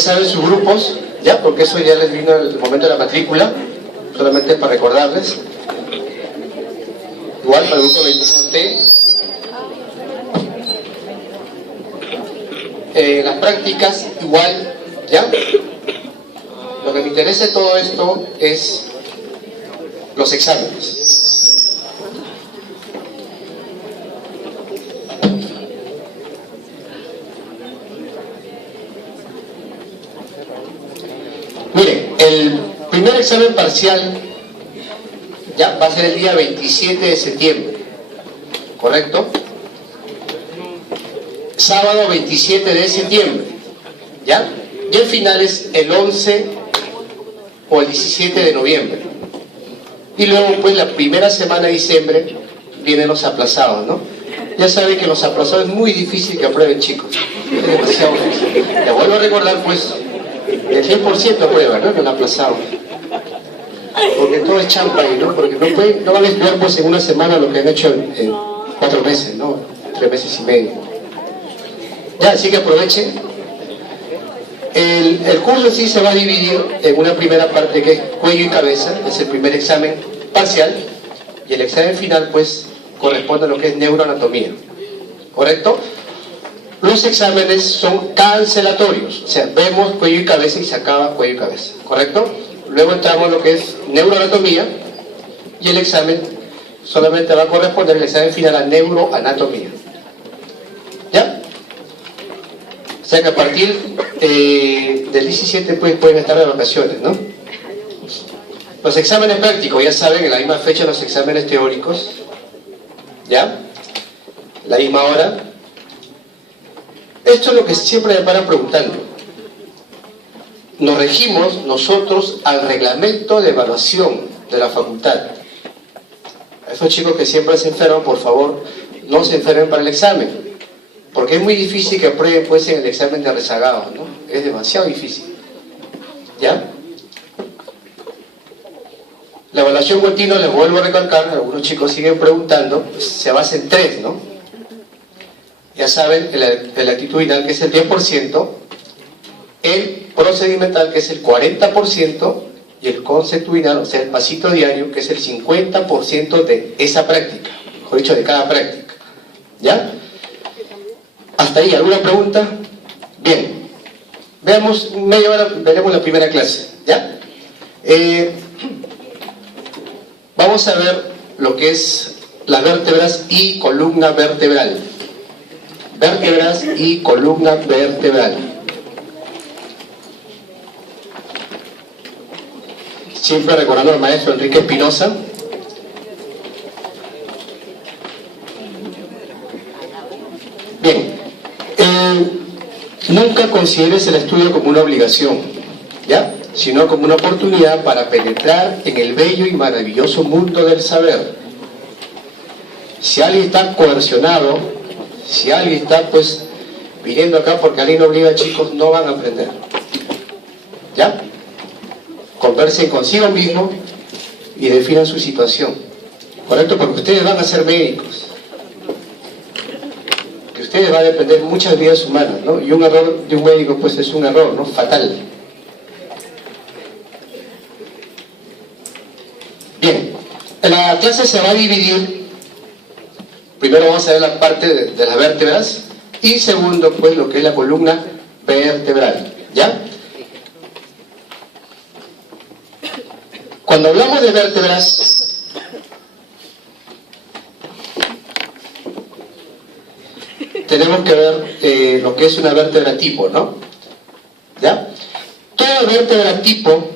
saben sus grupos, ya, porque eso ya les vino el momento de la matrícula, solamente para recordarles. Igual para el grupo 22T. Las prácticas, igual, ¿ya? Lo que me interesa de todo esto es los exámenes. Miren, el primer examen parcial ya va a ser el día 27 de septiembre, ¿correcto? Sábado 27 de septiembre, ¿ya? Y el final es el 11 o el 17 de noviembre. Y luego, pues, la primera semana de diciembre vienen los aplazados, ¿no? Ya saben que los aplazados es muy difícil que aprueben, chicos. Es demasiado difícil. Les vuelvo a recordar, pues, el 100% aprueba, ¿no? El aplazado. Porque todo es champa ahí, ¿no? Porque no van a estudiar, pues, en una semana lo que han hecho en 4 meses, ¿no? 3 meses y medio. Ya, así que aprovechen. El curso sí se va a dividir en una primera parte que es cuello y cabeza, que es el primer examen parcial, y el examen final, pues, corresponde a lo que es neuroanatomía, ¿correcto? Los exámenes son cancelatorios, o sea, vemos cuello y cabeza y se acaba cuello y cabeza, ¿correcto? Luego entramos a lo que es neuroanatomía, y el examen solamente va a corresponder el examen final a neuroanatomía, ¿ya? O sea que a partir del 17 pues, pueden estar de vacaciones, ¿no? Los exámenes prácticos, ya saben, en la misma fecha los exámenes teóricos, ¿ya? La misma hora. Esto es lo que siempre me paran preguntando. Nos regimos nosotros al reglamento de evaluación de la facultad. A esos chicos que siempre se enferman, por favor, no se enfermen para el examen. Porque es muy difícil que aprueben, pues, en el examen de rezagados, ¿no? Es demasiado difícil, ¿ya? La evaluación continua, les vuelvo a recalcar, algunos chicos siguen preguntando, pues, se basa en 3, ¿no? Ya saben, el actitudinal, que es el 10%, el procedimental, que es el 40%, y el conceptuinal, o sea, el pasito diario, que es el 50% de esa práctica, mejor dicho, de cada práctica, ¿ya? ¿Hasta ahí alguna pregunta? Bien. Veamos, media hora veremos la primera clase, ¿ya? Vamos a ver lo que es las vértebras y columna vertebral. Vértebras y columna vertebral. Siempre recordando al maestro Enrique Espinosa. Bien. Nunca consideres el estudio como una obligación, ¿ya? Sino como una oportunidad para penetrar en el bello y maravilloso mundo del saber. Si alguien está coercionado, si alguien está, pues, viniendo acá porque alguien obliga, chicos, no van a aprender, ¿ya? Conversen consigo mismo y definan su situación, ¿correcto? Porque ustedes van a ser médicos. Ustedes van a depender muchas vidas humanas, ¿no? Y un error de un médico, pues, es un error, ¿no? Fatal. Bien, la clase se va a dividir. Primero vamos a ver la parte de las vértebras y segundo, pues, lo que es la columna vertebral, ¿ya? Cuando hablamos de vértebras, tenemos que ver lo que es una vértebra tipo, ¿no? ¿Ya? Toda vértebra tipo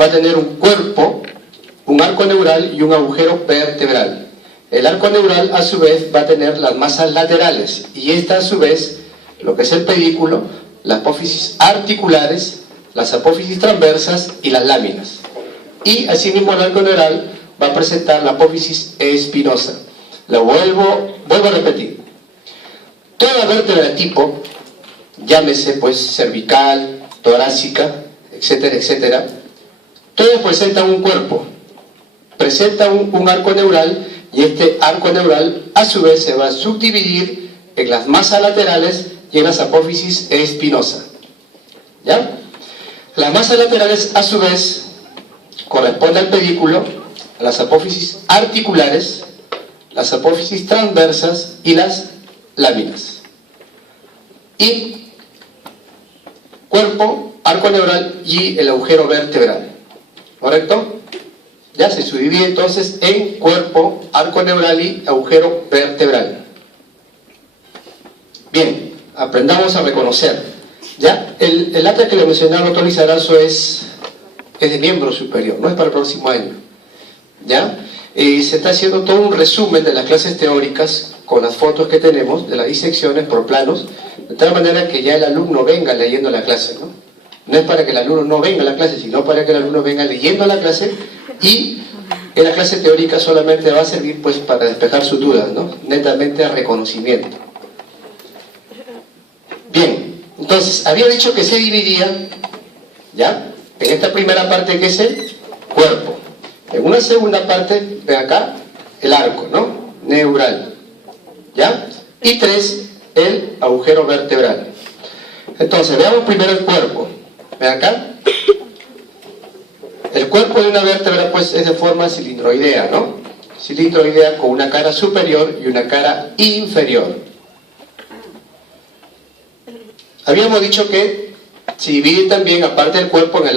va a tener un cuerpo, un arco neural y un agujero vertebral. El arco neural, a su vez, va a tener las masas laterales y esta, a su vez, lo que es el pedículo, las apófisis articulares, las apófisis transversas y las láminas. Y asimismo el arco neural va a presentar la apófisis espinosa. Lo vuelvo a repetir. Toda vértebra tipo, llámese, pues, cervical, torácica, etcétera, etcétera, todos presentan un cuerpo, presentan un arco neural, y este arco neural a su vez se va a subdividir en las masas laterales y en las apófisis espinosa. ¿Ya? Las masas laterales, a su vez, corresponden al pedículo, a las apófisis articulares, las apófisis transversas y las láminas. Y cuerpo, arco neural y el agujero vertebral. ¿Correcto? Ya se subdivide entonces en cuerpo, arco neural y agujero vertebral. Bien, aprendamos a reconocer. ¿Ya? El acta que le mencionaba el doctor Lizarazo es de miembro superior, no es para el próximo año. ¿Ya? Se está haciendo todo un resumen de las clases teóricas con las fotos que tenemos, de las disecciones por planos, de tal manera que ya el alumno venga leyendo la clase, ¿no? No es para que el alumno no venga a la clase, sino para que el alumno venga leyendo la clase, y en la clase teórica solamente va a servir pues para despejar sus dudas, ¿no? Netamente a reconocimiento. Bien, entonces había dicho que se dividía, ¿ya? En esta primera parte, que es el cuerpo. En una segunda parte, ven acá, el arco, ¿no? Neural. ¿Ya? Y 3, el agujero vertebral. Entonces, veamos primero el cuerpo. Ven acá. El cuerpo de una vértebra, pues, es de forma cilindroidea, ¿no? Cilindroidea con una cara superior y una cara inferior. Habíamos dicho que se divide también, aparte del cuerpo, en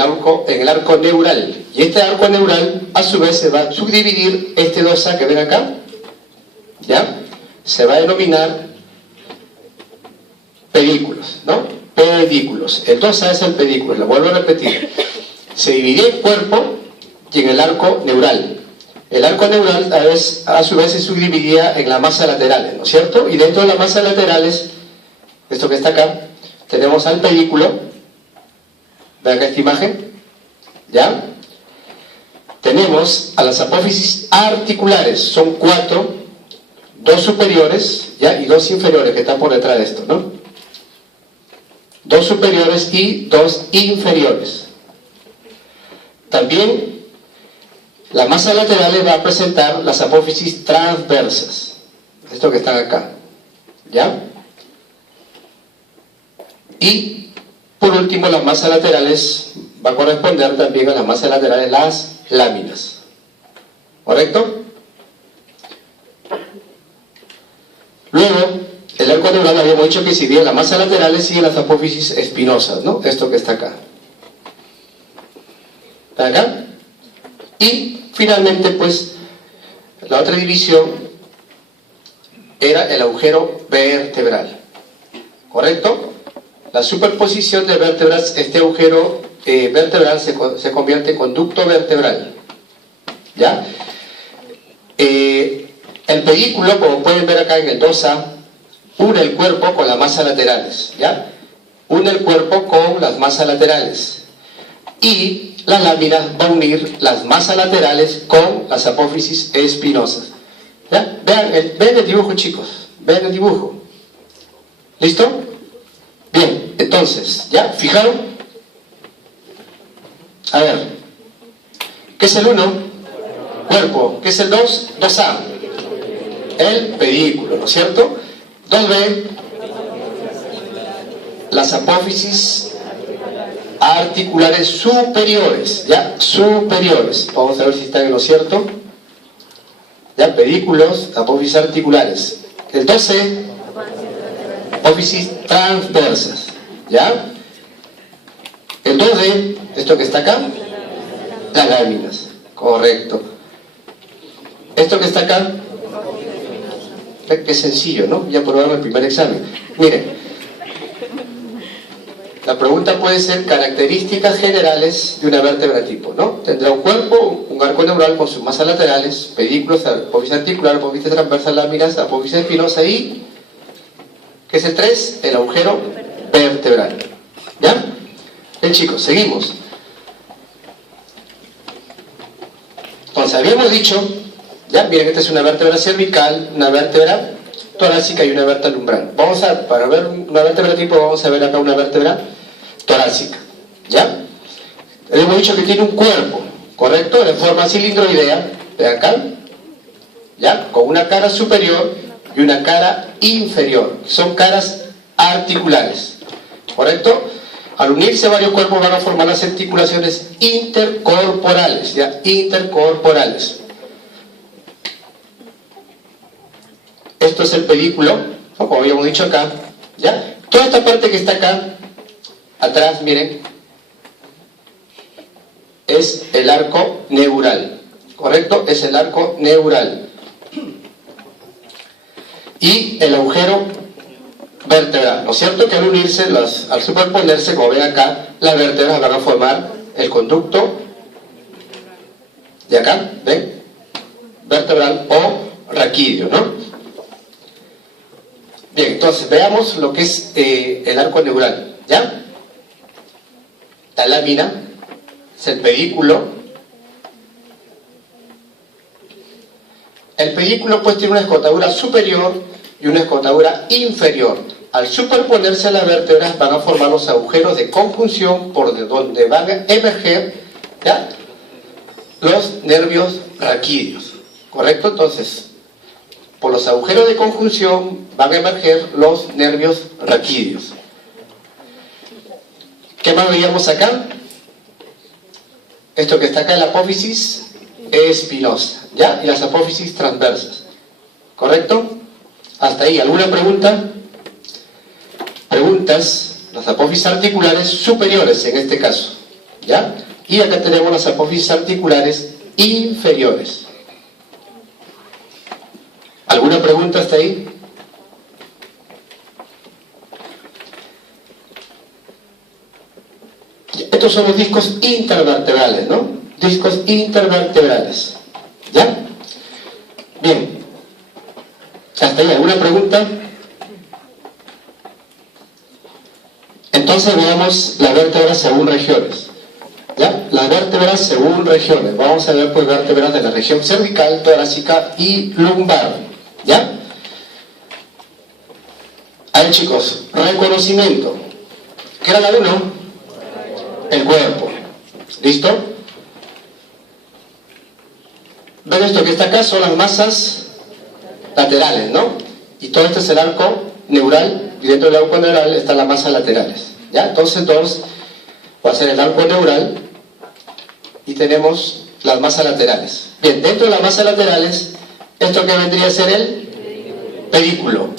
el arco neural. Y este arco neural, a su vez, se va a subdividir este dosa que ven acá. ¿Ya? Se va a denominar pedículos, ¿no? Pedículos. El dosa es el pedículo, lo vuelvo a repetir. Se divide en cuerpo y en el arco neural. El arco neural, a su vez, se subdividía en las masas laterales, ¿no es cierto? Y dentro de las masas laterales, esto que está acá, tenemos al pedículo. Vean acá esta imagen, ¿ya? Tenemos a las apófisis articulares, son 4, 2 superiores, ¿ya? Y 2 inferiores, que están por detrás de esto, ¿no? 2 superiores y 2 inferiores. También la masa laterales va a presentar las apófisis transversas, esto que están acá, ¿ya? Y por último, las masas laterales va a corresponder también a las masas laterales las láminas. ¿Correcto? Luego, el arco neural habíamos dicho que si bien las masas laterales y las apófisis espinosas, ¿no? Esto que está acá. ¿Está acá? Y finalmente, pues, la otra división era el agujero vertebral. ¿Correcto? La superposición de vértebras, este agujero vertebral se convierte en conducto vertebral. ¿Ya? El pedículo, como pueden ver acá en el 2A, une el cuerpo con las masas laterales. ¿Ya? Une el cuerpo con las masas laterales. Y la lámina va a unir las masas laterales con las apófisis espinosas. ¿Ya? Vean el dibujo, chicos. Vean el dibujo. ¿Listo? Bien, entonces, ¿ya? ¿Fijaron? A ver, ¿qué es el 1? Cuerpo. ¿Qué es el 2? 2A. El pedículo, ¿no es cierto? 2B, las apófisis articulares superiores, ¿ya? Superiores. Vamos a ver si están en lo cierto. ¿Ya? Pedículos, apófisis articulares. El 2C, apófisis transversas, ¿ya? El 2D, esto que está acá, las láminas, correcto. Esto que está acá, qué sencillo, ¿no? Ya probaron el primer examen. Miren, la pregunta puede ser características generales de una vértebra tipo, ¿no? Tendrá un cuerpo, un arco neural con sus masas laterales, pedículos, apófisis articular, apófisis transversal, láminas, apófisis espinosa y... ¿qué es el 3? El agujero vertebral. ¿Ya? Bien, chicos, seguimos. Entonces, habíamos dicho, ya, miren, esta es una vértebra cervical, una vértebra torácica y una vértebra umbral. Para ver una vértebra tipo, vamos a ver acá una vértebra torácica. ¿Ya? Hemos dicho que tiene un cuerpo, ¿correcto? De forma cilindroidea, de acá, ¿ya? Con una cara superior y una cara inferior. Son caras articulares, ¿correcto? Al unirse varios cuerpos van a formar las articulaciones intercorporales, ¿ya? Intercorporales. Esto es el pedículo, ¿no? Como habíamos dicho acá, ¿ya? Toda esta parte que está acá, atrás, miren, es el arco neural, ¿correcto? Es el arco neural. Y el agujero vertebral, ¿no es cierto? Que al unirse, al superponerse, como ven acá, las vértebras van a formar el conducto de acá, ¿ven? Vertebral o raquídeo, ¿no? Bien, entonces veamos lo que es el arco neural, ¿ya? La lámina es el pedículo. El pedículo pues tiene una escotadura superior y una escotadura inferior. Al superponerse a las vértebras van a formar los agujeros de conjunción por donde van a emerger, ¿ya?, los nervios raquídeos, ¿correcto? Entonces, por los agujeros de conjunción van a emerger los nervios raquídeos. ¿Qué más veíamos acá? Esto que está acá en la apófisis espinosa, ¿ya? Y las apófisis transversas, ¿correcto? Hasta ahí, ¿alguna pregunta? Preguntas, las apófisis articulares superiores en este caso, ¿ya? Y acá tenemos las apófisis articulares inferiores. ¿Alguna pregunta hasta ahí? Estos son los discos intervertebrales, ¿no? Discos intervertebrales, ¿ya? Bien. ¿Hasta ahí alguna pregunta? Entonces veamos las vértebras según regiones, ¿ya? Las vértebras según regiones. Vamos a ver pues vértebras de la región cervical, torácica y lumbar, ¿ya? Ahí, chicos, reconocimiento. ¿Qué era la 1? El cuerpo. ¿Listo? ¿Ven esto que está acá? Son las masas laterales, ¿no? Y todo este es el arco neural, y dentro del arco neural están las masas laterales, ¿ya? Entonces va a ser el arco neural y tenemos las masas laterales. Bien, dentro de las masas laterales, ¿esto que vendría a ser el pedículo?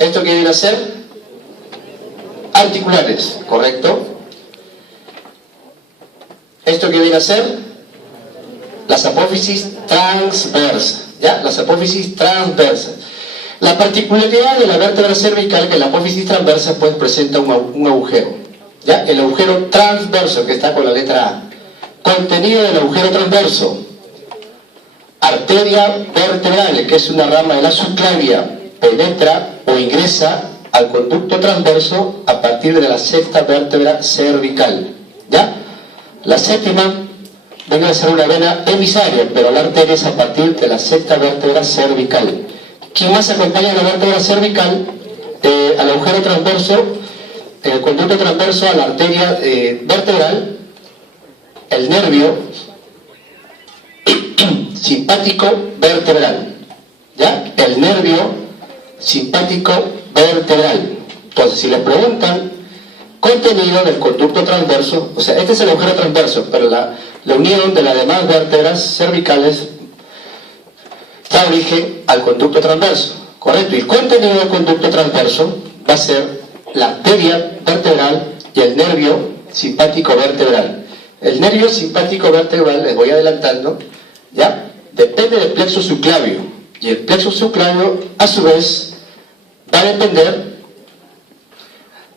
¿Esto que viene a ser? Articulares, ¿correcto? ¿Esto que viene a ser? Las apófisis transversas, ¿ya? Las apófisis transversas. La particularidad de la vértebra cervical es que la apófisis transversa pues presenta un agujero, ¿ya? El agujero transverso, que está con la letra A. Contenido del agujero transverso: arteria vertebral, que es una rama de la subclavia, penetra o ingresa al conducto transverso a partir de la sexta vértebra cervical, ¿ya? La séptima debe ser una vena emisaria, pero la arteria es a partir de la sexta vértebra cervical. ¿Quién más acompaña a la vértebra cervical? Al agujero transverso, el conducto transverso a la arteria vertebral, el nervio simpático vertebral, ¿ya? El nervio simpático vertebral. Entonces, si les preguntan contenido del conducto transverso, o sea, este es el agujero transverso, pero la unión de las demás vértebras cervicales da origen al conducto transverso, ¿correcto? Y el contenido del conducto transverso va a ser la arteria vertebral y el nervio simpático vertebral. El nervio simpático vertebral, les voy adelantando, ¿ya? Depende del plexo subclavio, y el plexo subclavio a su vez va a depender,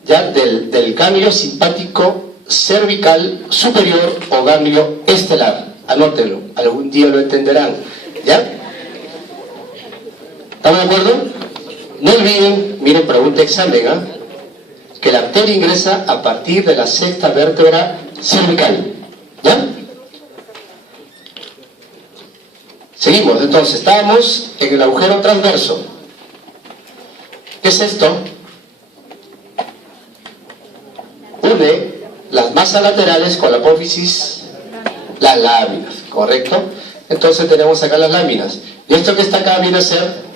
¿ya?, del ganglio simpático cervical superior o ganglio estelar. Anótenlo, algún día lo entenderán, ¿ya? ¿Estamos de acuerdo? No olviden, miren, pregunta examen, ¿ah? Que la arteria ingresa a partir de la sexta vértebra cervical, ¿ya? Seguimos, entonces, estamos en el agujero transverso. ¿Qué es esto? Une las masas laterales con la apófisis, las láminas, ¿correcto? Entonces tenemos acá las láminas. Y esto que está acá viene a ser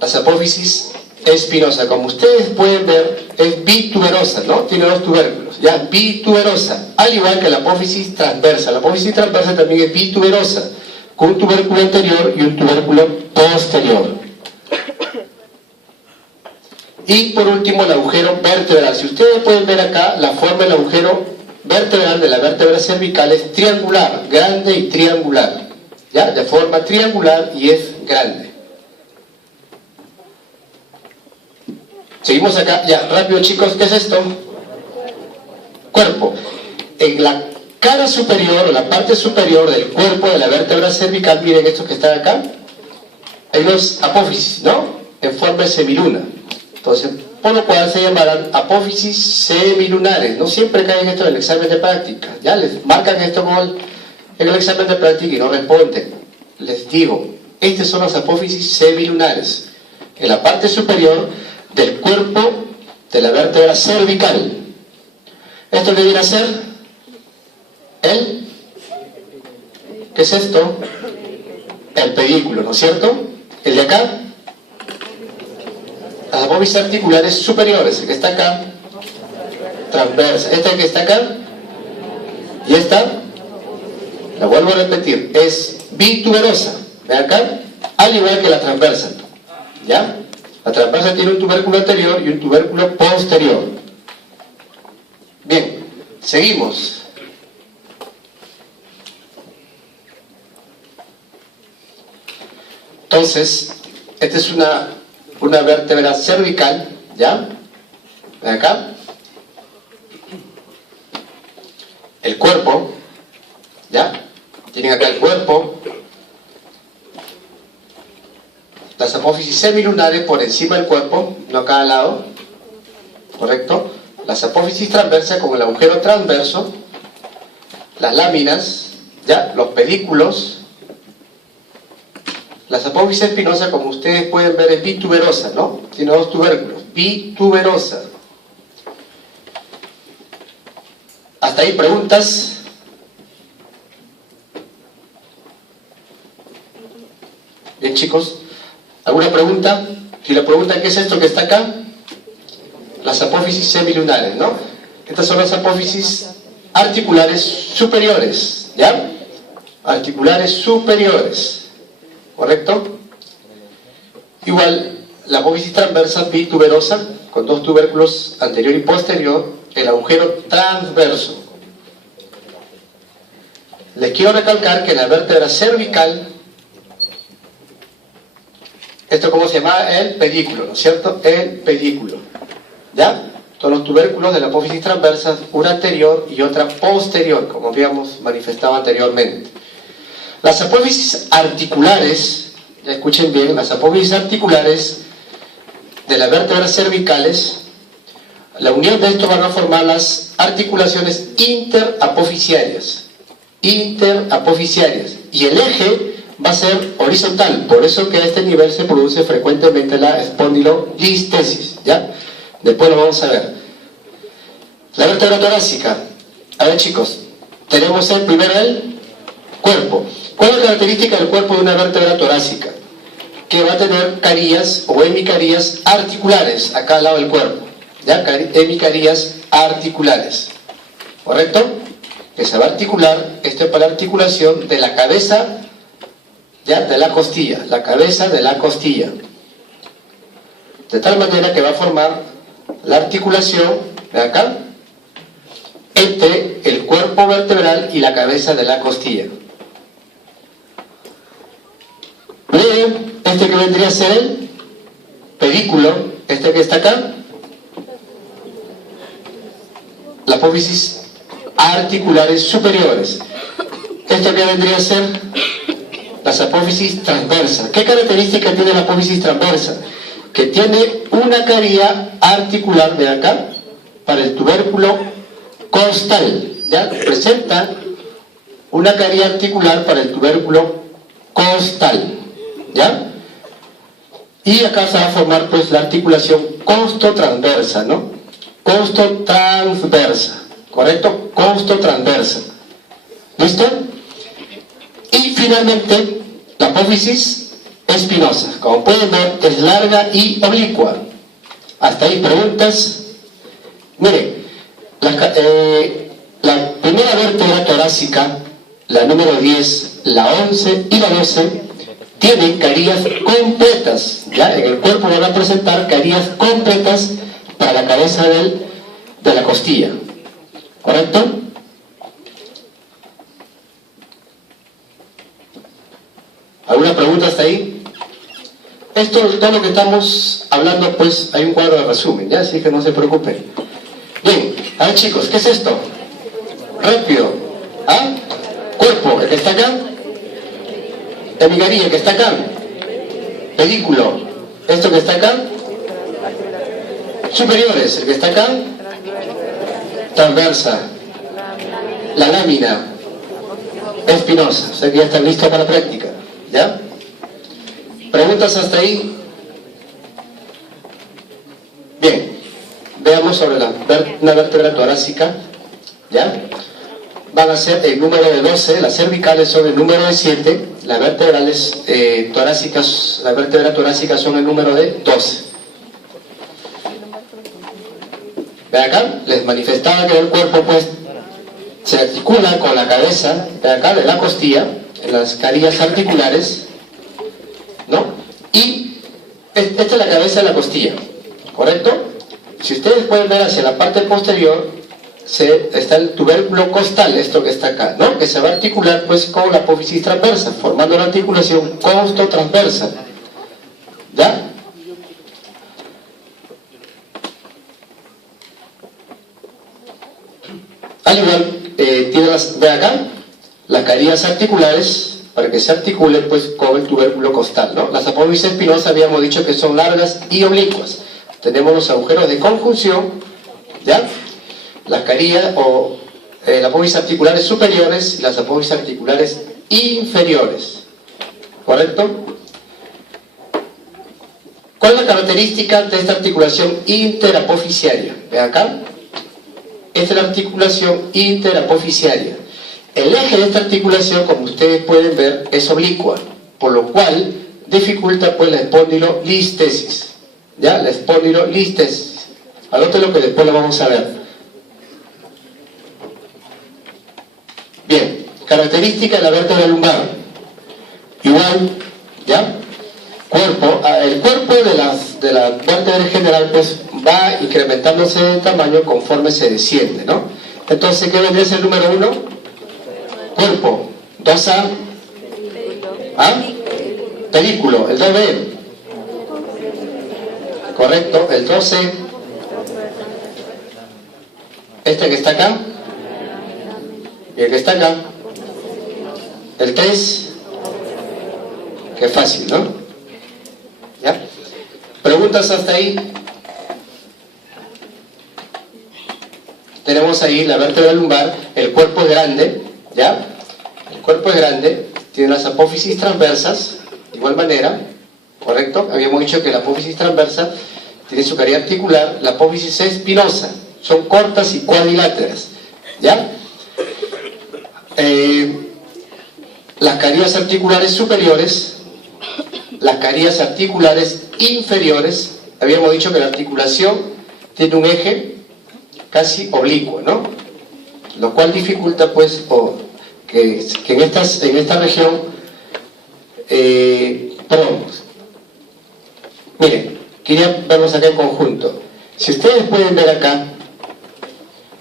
las apófisis espinosa. Como ustedes pueden ver, es bituberosa, ¿no? Tiene dos tubérculos, ¿ya? Bituberosa, al igual que la apófisis transversa. La apófisis transversa también es bituberosa, con un tubérculo anterior y un tubérculo posterior. Y por último, el agujero vertebral. Si ustedes pueden ver acá, la forma del agujero vertebral de la vértebra cervical es triangular, grande y triangular, ¿ya? De forma triangular y es grande. Seguimos acá, ya, rápido chicos, ¿qué es esto? Cuerpo. En la cara superior, o la parte superior del cuerpo de la vértebra cervical, miren estos que están acá, hay unos apófisis, ¿no? En forma de semiluna. Entonces, por lo cual se llamarán apófisis semilunares. No siempre caen esto en el examen de práctica. Ya les marcan esto como en el examen de práctica y no responden. Les digo, estos son los apófisis semilunares. En la parte superior del cuerpo de la vértebra cervical. ¿Esto qué viene a ser? ¿Qué es esto? El pedículo, ¿no es cierto? El de acá, las apófisis articulares superiores, el que está acá, transversa. Este que está acá, y esta, la vuelvo a repetir, es bituberosa. ¿Ve acá? Al igual que la transversa. ¿Ya? La transversa tiene un tubérculo anterior y un tubérculo posterior. Bien, seguimos. Entonces, esta es una vértebra cervical, ¿ya? ¿Ven acá? El cuerpo, ¿ya? Tienen acá el cuerpo. Las apófisis semilunares por encima del cuerpo, no a cada lado, ¿correcto? Las apófisis transversas como el agujero transverso, las láminas, ¿ya? Los pedículos. Las apófisis espinosas, como ustedes pueden ver, es bituberosa, ¿no? Tiene dos tubérculos, bituberosa. ¿Hasta ahí preguntas? Bien chicos, ¿alguna pregunta? Si le preguntan qué es esto que está acá, las apófisis semilunares, ¿no? Estas son las apófisis articulares superiores, ¿ya? Articulares superiores. ¿Correcto? Igual, la apófisis transversa bituberosa, con dos tubérculos anterior y posterior, el agujero transverso. Les quiero recalcar que en la vértebra cervical, esto como se llama el pedículo, ¿no es cierto? El pedículo. ¿Ya? Todos los tubérculos de la apófisis transversa, una anterior y otra posterior, como habíamos manifestado anteriormente. Las apófisis articulares, ya escuchen bien, las apófisis articulares de las vértebras cervicales, la unión de estos van a formar las articulaciones interapofisiarias. Interapofisiarias. Y el eje va a ser horizontal, por eso que a este nivel se produce frecuentemente la espondilolistesis, ¿ya? Después lo vamos a ver. La vértebra torácica. A ver chicos, tenemos el primero el cuerpo. ¿Cuál es la característica del cuerpo de una vértebra torácica? Que va a tener carillas o hemicarillas articulares a cada lado del cuerpo. ¿Ya? Hemicarillas articulares. ¿Correcto? Que se va a articular, esto es para la articulación de la cabeza, ¿ya? De la costilla. La cabeza de la costilla. De tal manera que va a formar la articulación de acá entre el cuerpo vertebral y la cabeza de la costilla. Este que vendría a ser el pedículo, este que está acá, la apófisis articulares superiores. Esto que vendría a ser las apófisis transversas. ¿Qué característica tiene la apófisis transversa? Que tiene una caría articular de acá para el tubérculo costal. ¿Ya? Presenta una caría articular para el tubérculo costal. ¿Ya? Y acá se va a formar pues la articulación costotransversa, ¿no? Costotransversa, ¿correcto? Costotransversa. ¿Listo? Y finalmente, la apófisis espinosa. Como pueden ver, es larga y oblicua. ¿Hasta ahí preguntas? Mire, la primera vértebra torácica, la número 10, la 11 y la 12, tienen carillas completas. ¿Ya? En el cuerpo van a presentar carillas completas para la cabeza de la costilla. ¿Correcto? ¿Alguna pregunta hasta ahí? Esto, todo lo que estamos hablando, pues hay un cuadro de resumen, ¿ya? Así que no se preocupen. Bien, a ver chicos, ¿qué es esto? Rápido. ¿Ah? Cuerpo, el que está acá. Emigarilla, el que está acá. Pedículo, esto que está acá. Superiores, el que está acá. Transversa. La lámina. Espinosa. O sea que ya están listos para la práctica. ¿Ya? ¿Preguntas hasta ahí? Bien. Veamos sobre una vértebra torácica. ¿Ya? Van a ser el número de 12, las cervicales son el número de 7, las vertebrales torácicas, las vértebras torácicas son el número de 12. ¿Ven acá? Les manifestaba que el cuerpo pues se articula con la cabeza, de acá, de la costilla, en las carillas articulares, ¿no? Y esta es la cabeza de la costilla, ¿correcto? Si ustedes pueden ver hacia la parte posterior, está el tubérculo costal, esto que está acá, ¿no? Que se va a articular pues con la apófisis transversa, formando la articulación costo-transversa. ¿Ya? Al igual, tiene ve acá, las carillas articulares, para que se articule pues con el tubérculo costal, ¿no? Las apófisis espinosas habíamos dicho que son largas y oblicuas. Tenemos los agujeros de conjunción, ¿ya? Las carillas o las apófisis articulares superiores y las apófisis articulares inferiores. ¿Correcto? ¿Cuál es la característica de esta articulación interapofisiaria? ¿Ven acá? Esta es la articulación interapofisiaria. El eje de esta articulación, como ustedes pueden ver, es oblicua, por lo cual dificulta pues la espondilolistesis. ¿Ya? La espondilolistesis. Anótelo que después lo vamos a ver. Bien, característica de la vértebra lumbar. Igual, ¿ya? Cuerpo, el cuerpo de la vértebra en general pues va incrementándose de tamaño conforme se desciende, ¿no? Entonces, ¿qué vendría a ser el número 1? Cuerpo. 2A. ¿Ah? Pedículo. El 2B. Correcto. El 12. Este que está acá. Y el que está acá. El 3. Qué fácil, ¿no? ¿Ya? ¿Preguntas hasta ahí? Tenemos ahí la vértebra lumbar, el cuerpo es grande, ¿ya? El cuerpo es grande, tiene las apófisis transversas, de igual manera, ¿correcto? Habíamos dicho que la apófisis transversa tiene su carilla articular, la apófisis espinosa, son cortas y cuadriláteras, ¿ya? Las carillas articulares superiores, las carillas articulares inferiores, habíamos dicho que la articulación tiene un eje casi oblicuo, ¿no? Lo cual dificulta pues que en esta región perdón, miren, quería verlos acá en conjunto. Si ustedes pueden ver acá,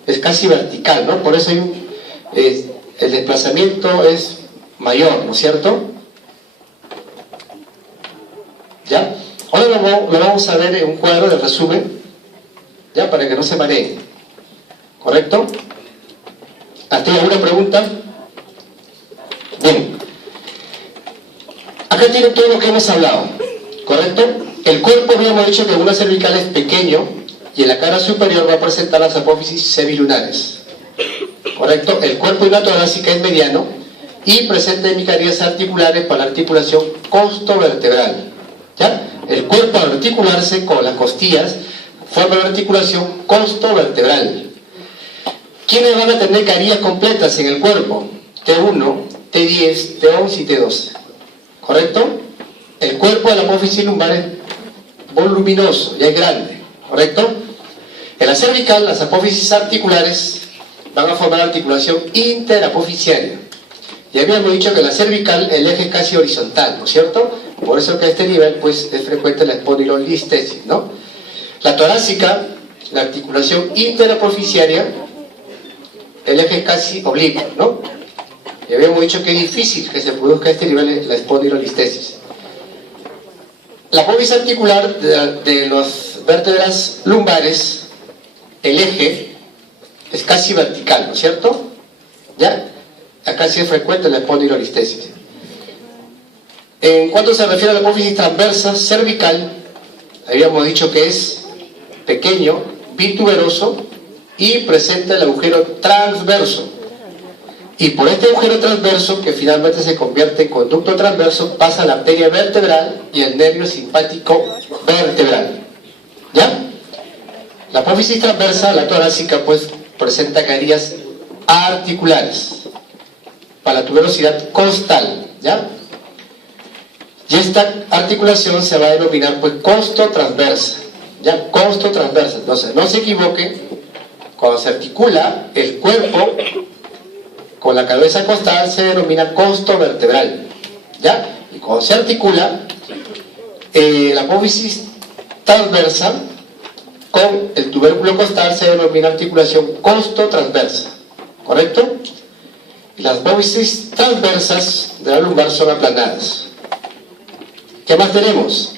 es casi vertical, ¿no? Por eso el desplazamiento es mayor, ¿no es cierto? ¿Ya? Ahora lo vamos a ver en un cuadro de resumen, ¿ya? Para que no se mareen. ¿Correcto? ¿Hasta ahí alguna pregunta? Bien. Acá tienen todo lo que hemos hablado. ¿Correcto? El cuerpo, habíamos dicho que en una cervical es pequeño y en la cara superior va a presentar las apófisis semilunares. ¿Correcto? El cuerpo de una torácica es mediano y presenta hemicarías articulares para la articulación costovertebral. ¿Ya? El cuerpo al articularse con las costillas forma la articulación costovertebral. ¿Quiénes van a tener carillas completas en el cuerpo? T1, T10, T11 y T12. ¿Correcto? El cuerpo de la apófisis lumbar es voluminoso, ya es grande. ¿correcto? En la cervical, las apófisis articulares van a formar articulación interapofisiaria. Ya habíamos dicho que en la cervical el eje es casi horizontal, ¿no es cierto? Por eso que a este nivel pues es frecuente la espondilolistesis, ¿no? La torácica, la articulación interapofisiaria, el eje es casi oblicuo, ¿no? Ya habíamos dicho que es difícil que se produzca a este nivel la espondilolistesis. La apófisis articular de las vértebras lumbares, el eje es casi vertical, ¿no es cierto? ¿Ya? Acá sí es frecuente la espondilolistesis. En cuanto se refiere a la apófisis transversa cervical, habíamos dicho que es pequeño, bituberoso y presenta el agujero transverso. Y por este agujero transverso, que finalmente se convierte en conducto transverso, pasa la arteria vertebral y el nervio simpático vertebral. ¿Ya? La apófisis transversa, la torácica, pues presenta carillas articulares para la tuberosidad costal. ¿Ya? Y esta articulación se va a denominar pues costo transversa. ¿Ya? Costo transversa. Entonces, no se equivoquen, cuando se articula el cuerpo con la cabeza costal se denomina costo vertebral. ¿Ya? Y cuando se articula la apófisis transversa con el tubérculo costal se denomina articulación costo transversa. ¿Correcto? Y las apófisis transversas de la lumbar son aplanadas. ¿Qué más tenemos?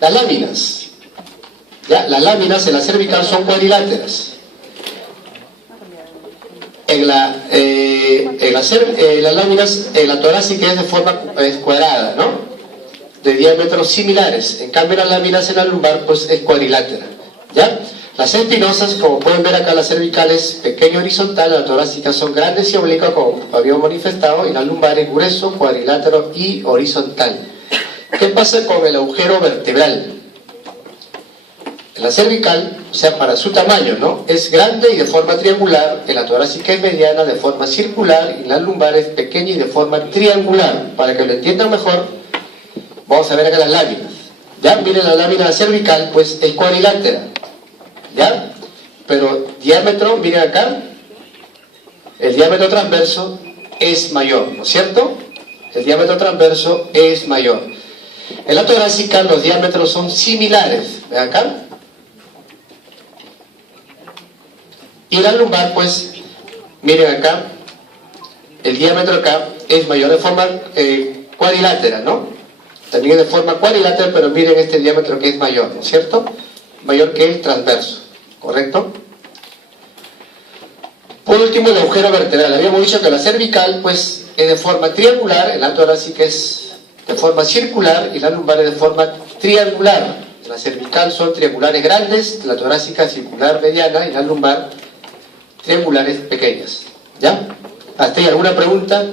Las láminas. ¿Ya? Las láminas en la cervical son cuadriláteras. Las láminas en la torácica es de forma cuadrada, ¿no? De diámetros similares. En cambio las láminas en la lumbar pues es cuadrilátera. ¿Ya? Las espinosas, como pueden ver acá, la cervical es pequeño horizontal, las torácicas son grandes y oblicuas, como habíamos manifestado, y las lumbares grueso, cuadrilátero y horizontal. ¿Qué pasa con el agujero vertebral? En la cervical, o sea, para su tamaño, ¿no? Es grande y de forma triangular, en la torácica es mediana de forma circular, y en la lumbar es pequeña y de forma triangular. Para que lo entiendan mejor, vamos a ver acá las láminas. ¿Ya? Miren la lámina cervical, pues es cuadrilátera. ¿Ya? Pero diámetro, miren acá, el diámetro transverso es mayor, ¿no es cierto? El diámetro transverso es mayor. En la torácica los diámetros son similares, ¿ven acá? Y en la lumbar, pues, miren acá, el diámetro acá es mayor de forma cuadrilátera, ¿no? También es de forma cuadrilátera, pero miren este diámetro que es mayor, ¿no es cierto? Mayor que el transverso, ¿correcto? Por último, el agujero vertebral. Habíamos dicho que la cervical, pues, es de forma triangular, en la torácica es de forma circular y la lumbar es de forma triangular. La cervical son triangulares grandes, la torácica circular mediana y la lumbar triangulares pequeñas. ¿Ya? ¿Hasta ahí alguna pregunta?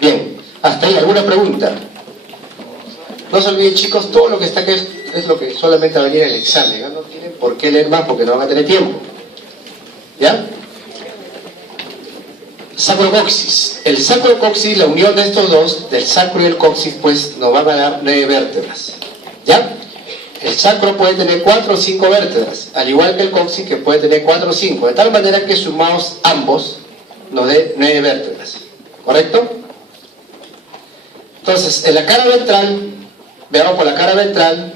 Bien, ¿hasta ahí alguna pregunta? No se olviden, chicos, todo lo que está aquí es lo que solamente va a venir en el examen, ¿no? No tienen por qué leer más porque no van a tener tiempo. ¿Ya? Sacrocoxis. El sacrocoxis, la unión de estos dos, del sacro y el coxis, pues nos van a dar 9 vértebras. ¿Ya? El sacro puede tener 4 o 5 vértebras, al igual que el coxis, que puede tener 4 o 5, de tal manera que sumados ambos nos dé 9 vértebras. ¿Correcto? Entonces, en la cara ventral, veamos por la cara ventral,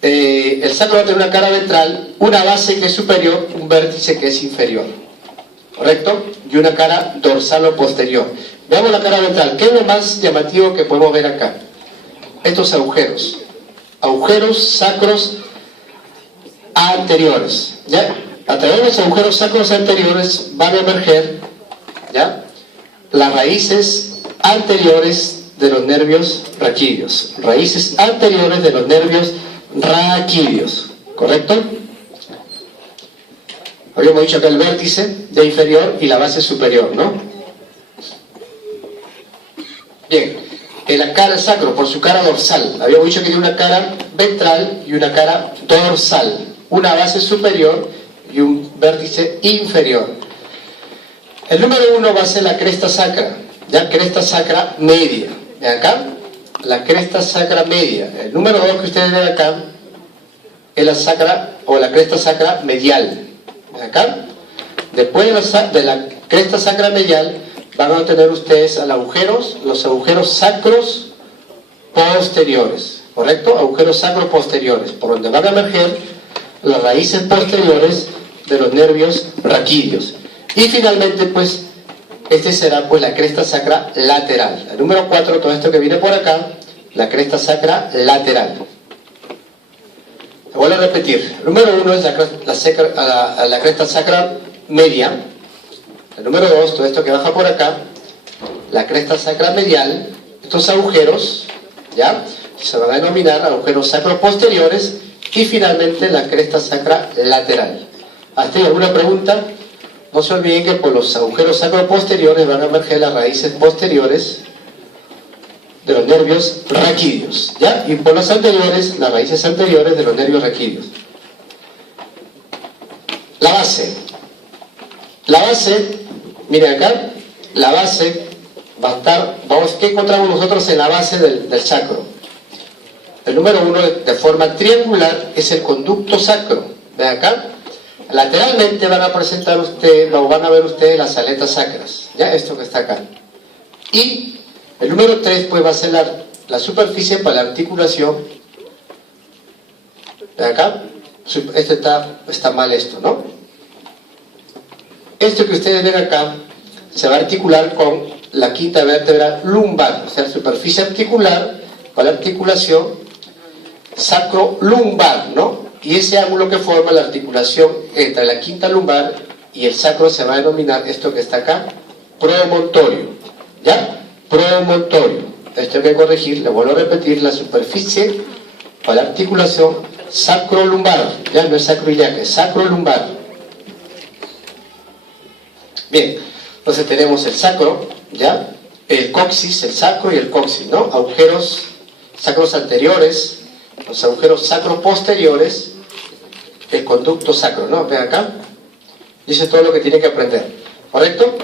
el sacro va a tener una cara ventral, una base que es superior, un vértice que es inferior. ¿Correcto? Y una cara dorsal o posterior. Veamos la cara ventral. ¿Qué es lo más llamativo que podemos ver acá? Estos agujeros. Agujeros sacros anteriores. ¿Ya? A través de los agujeros sacros anteriores van a emerger, ¿ya?, las raíces anteriores de los nervios raquídeos. Raíces anteriores de los nervios raquídeos. ¿Correcto? Habíamos dicho acá el vértice de inferior y la base superior, ¿no? Bien, en la cara sacro, por su cara dorsal, habíamos dicho que tiene una cara ventral y una cara dorsal, una base superior y un vértice inferior. El número 1 va a ser la cresta sacra, ya cresta sacra media. ¿Ven acá? la cresta sacra media. El número 2 que ustedes ven acá es la sacra o la cresta sacra medial. ¿Ven acá? Después de la cresta sacra medial van a tener ustedes los agujeros sacros posteriores, ¿correcto? Agujeros sacros posteriores, por donde van a emerger las raíces posteriores de los nervios raquídeos. Y finalmente, pues, este será pues la cresta sacra lateral. El número 4, todo esto que viene por acá, la cresta sacra lateral. Lo vuelvo a repetir. El número 1 es la cresta sacra media. El número 2, todo esto que baja por acá, la cresta sacra medial. Estos agujeros, ¿ya?, se van a denominar agujeros sacros posteriores. Y finalmente la cresta sacra lateral. ¿Hasta ahí alguna pregunta? No se olviden que por los agujeros sacros posteriores van a emerger las raíces posteriores de los nervios raquídeos, ¿ya? Y por los anteriores, las raíces anteriores de los nervios raquídeos. La base. La base, miren acá, la base va a estar, ¿qué encontramos nosotros en la base del sacro? El número 1, de forma triangular, es el conducto sacro. ¿Ven acá? Lateralmente van a presentar ustedes, o van a ver ustedes las aletas sacras, ¿ya? Esto que está acá. Y el número 3, pues, va a ser la superficie para la articulación. ¿Ven acá? Esto está mal, esto, ¿no? Esto que ustedes ven acá se va a articular con la quinta vértebra lumbar, o sea, superficie articular para la articulación sacro-lumbar, ¿no? Y ese ángulo que forma la articulación entre la quinta lumbar y el sacro se va a denominar, esto que está acá, promontorio, ¿ya? Promontorio. Esto hay que corregir, le vuelvo a repetir, la superficie para la articulación sacro-lumbar, ya no es sacroiliaca, es sacro-lumbar. Bien, entonces tenemos el sacro, ¿ya? El coxis, el sacro y el coxis, ¿no? Agujeros sacros anteriores, los agujeros sacros posteriores, el conducto sacro, ¿no? Ven acá. Y eso es todo lo que tienen que aprender, ¿correcto?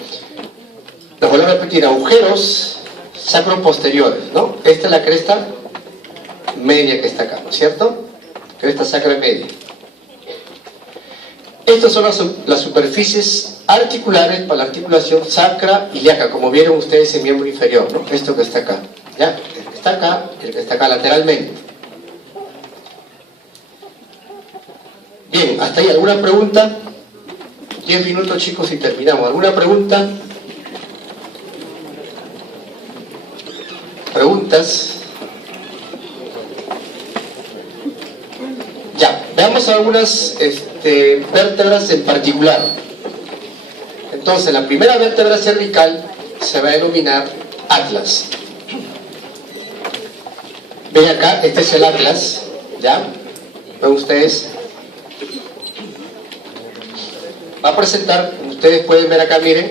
Les vuelvo a repetir, agujeros sacros posteriores, ¿no? Esta es la cresta media que está acá, ¿no es cierto? Cresta sacra media. Estas son las superficies articulares para la articulación sacra ilíaca, como vieron ustedes en miembro inferior, ¿no? Esto que está acá, ¿ya? El que está acá y el que está acá lateralmente. Bien, hasta ahí, ¿alguna pregunta? 10 minutos, chicos, y terminamos. ¿Alguna pregunta? ¿Preguntas? Ya, veamos algunas vértebras en particular. Entonces, la primera vértebra cervical se va a denominar atlas. Ven acá, este es el atlas, ¿ya? ¿Ven ustedes? Va a presentar, como ustedes pueden ver acá, miren,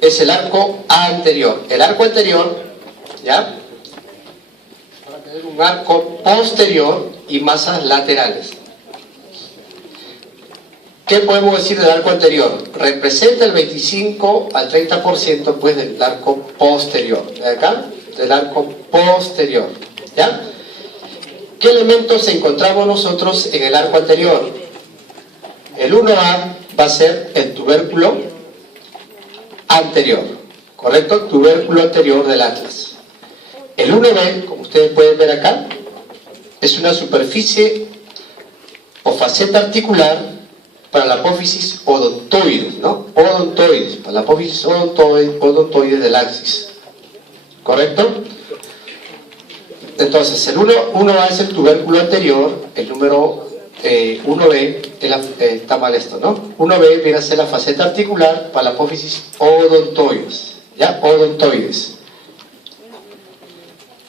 es el arco anterior. El arco anterior, ¿ya? Va a tener un arco posterior y masas laterales. ¿Qué podemos decir del arco anterior? Representa el 25 al 30% pues del arco posterior. ¿De acá? Del arco posterior, ¿ya? ¿Qué elementos encontramos nosotros en el arco anterior? El 1A va a ser el tubérculo anterior, ¿correcto? Tubérculo anterior del atlas. El 1B, como ustedes pueden ver acá, es una superficie o faceta articular para la apófisis odontoides, ¿no? Odontoides, para la apófisis odontoides del axis, ¿correcto? Entonces, el 1A es el tubérculo anterior, el número 1B, está mal esto, ¿no? 1B viene a ser la faceta articular para la apófisis odontoides, ¿ya? Odontoides.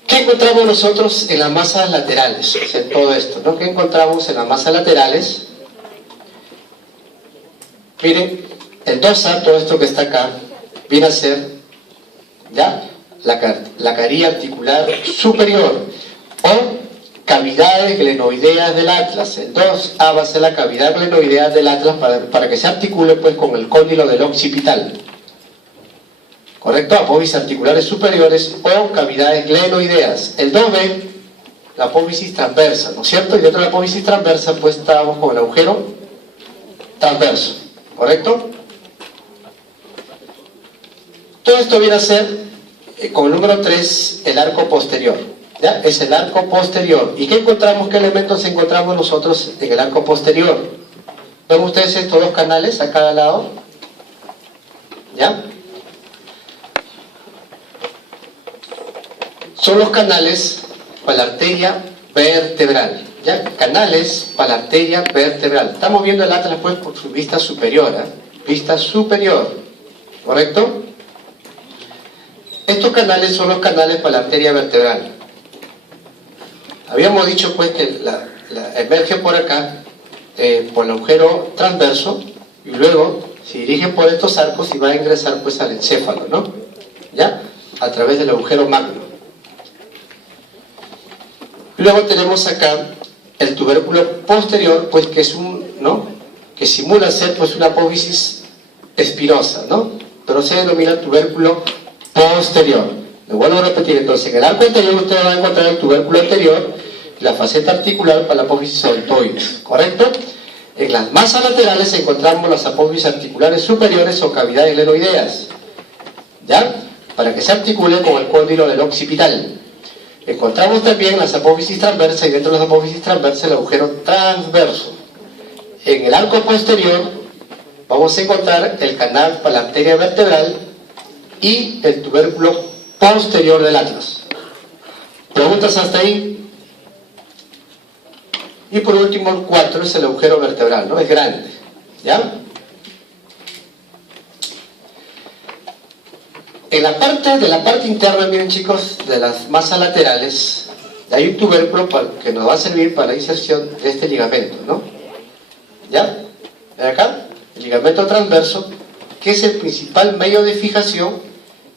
¿Qué encontramos nosotros en las masas laterales? O sea, en todo esto, ¿no? ¿Qué encontramos en las masas laterales? Miren, el 2A, todo esto que está acá, viene a ser, ¿ya? La carilla articular superior o cavidades glenoideas del atlas. El 2A va a ser la cavidad glenoidea del atlas para que se articule pues con el cóndilo del occipital. ¿correcto? Apófisis articulares superiores o cavidades glenoideas. El 2B, la apófisis transversa, ¿no es cierto? Y dentro de la apófisis transversa pues estábamos con el agujero transverso, ¿correcto? Todo esto viene a ser, con el número 3, el arco posterior, ¿ya? Es el arco posterior. ¿Y qué encontramos? ¿Qué elementos encontramos nosotros en el arco posterior? ¿Ven ustedes estos dos canales a cada lado? ¿Ya? Son los canales para la arteria vertebral, ¿ya? Canales para la arteria vertebral. Estamos viendo el atlas pues por su vista superior, ¿eh? Vista superior, ¿correcto? Estos canales son los canales para la arteria vertebral. Habíamos dicho pues que emerge por acá, por el agujero transverso, y luego se dirige por estos arcos y va a ingresar pues al encéfalo, ¿no? ¿Ya? A través del agujero magno. Luego tenemos acá el tubérculo posterior, pues que es que simula ser pues una apófisis espinosa, ¿no? Pero se denomina tubérculo posterior. Lo vuelvo a repetir, entonces en el arco anterior usted va a encontrar el tubérculo anterior y la faceta articular para la apófisis odontoides, ¿correcto? En las masas laterales encontramos las apófisis articulares superiores o cavidades glenoideas, ¿ya? Para que se articule con el cóndilo del occipital. Encontramos también las apófisis transversas y dentro de las apófisis transversas el agujero transverso. En el arco posterior vamos a encontrar el canal para la arteria vertebral y el tubérculo posterior del atlas. ¿Preguntas hasta ahí? Y por último el 4 es el agujero vertebral, ¿no? Es grande, ¿ya? En la parte interna, miren chicos, de las masas laterales, hay un tubérculo que nos va a servir para la inserción de este ligamento, ¿no? ¿Ya? ¿Ven acá? El ligamento transverso, que es el principal medio de fijación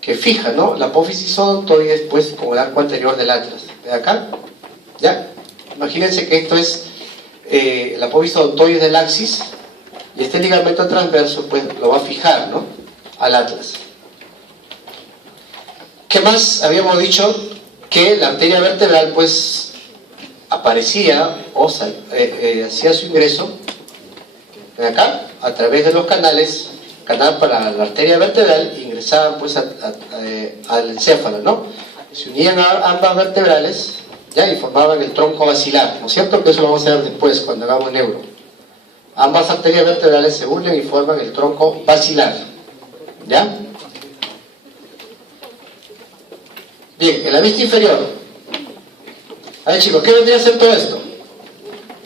que fija, ¿no? La apófisis odontoides, pues, con el arco anterior del atlas. ¿Ven acá? ¿Ya? Imagínense que esto es la apófisis odontoides del axis, y este ligamento transverso, pues, lo va a fijar, ¿no? Al atlas. ¿Qué más? Habíamos dicho que la arteria vertebral pues aparecía o hacía su ingreso acá a través de los canales, canal para la arteria vertebral, e ingresaban pues al encéfalo, ¿no? Se unían a ambas vertebrales, ¿ya? Y formaban el tronco basilar, ¿no es cierto? Que eso lo vamos a ver después cuando hagamos neuro. Ambas arterias vertebrales se unen y forman el tronco basilar, ¿ya? Bien, en la vista inferior. A ver chicos, ¿qué vendría a ser todo esto?